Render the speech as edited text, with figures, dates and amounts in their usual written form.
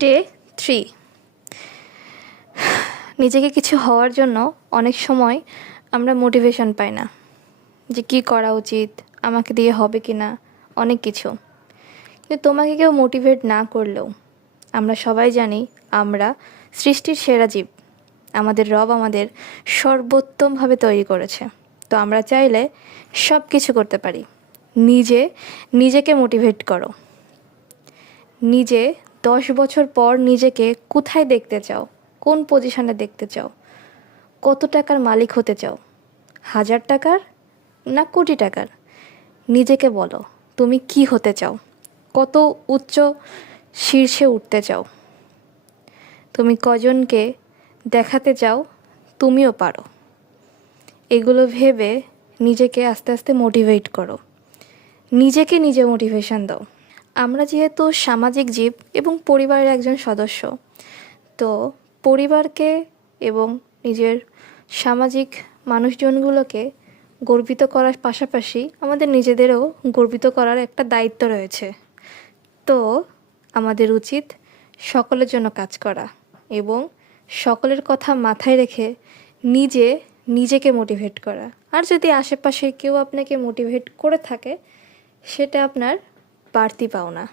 Day 3। নিজেকে কিছু হওয়ার জন্য অনেক সময় আমরা মোটিভেশন পাই না, যে কী করা উচিত, আমাকে দিয়ে হবে কি না, অনেক কিছু। কিন্তু তোমাকে কেউ মোটিভেট না করলেও আমরা সবাই জানি আমরা সৃষ্টির সেরা জীব। আমাদের রব আমাদের সর্বোত্তমভাবে তৈরি করেছে। তো আমরা চাইলে সব কিছু করতে পারি। নিজেকে মোটিভেট করো। নিজে 10 বছর পর নিজেকে কোথায় দেখতে চাও, কোন পজিশনে দেখতে চাও, কত টাকার মালিক হতে চাও, 1000 টাকার না কোটি টাকার? নিজেকে বলো তুমি কি হতে চাও, কত উচ্চ শীর্ষে উঠতে চাও, তুমি কজনকে দেখাতে চাও তুমিও পারো। এগুলো ভেবে নিজেকে আস্তে আস্তে মোটিভেট করো, নিজেকে নিজে মোটিভেশন দাও। আমরা যেহেতু সামাজিক জীব এবং পরিবারের একজন সদস্য, তো পরিবারকে এবং নিজের সামাজিক মানুষজনগুলোকে গর্বিত করার পাশাপাশি আমাদের নিজেদেরও গর্বিত করার একটা দায়িত্ব রয়েছে। তো আমাদের উচিত সকলের জন্য কাজ করা এবং সকলের কথা মাথায় রেখে নিজেকে মোটিভেট করা। আর যদি আশেপাশে কেউ আপনাকে মোটিভেট করে থাকে, সেটা আপনার বাড়তি পাওনা।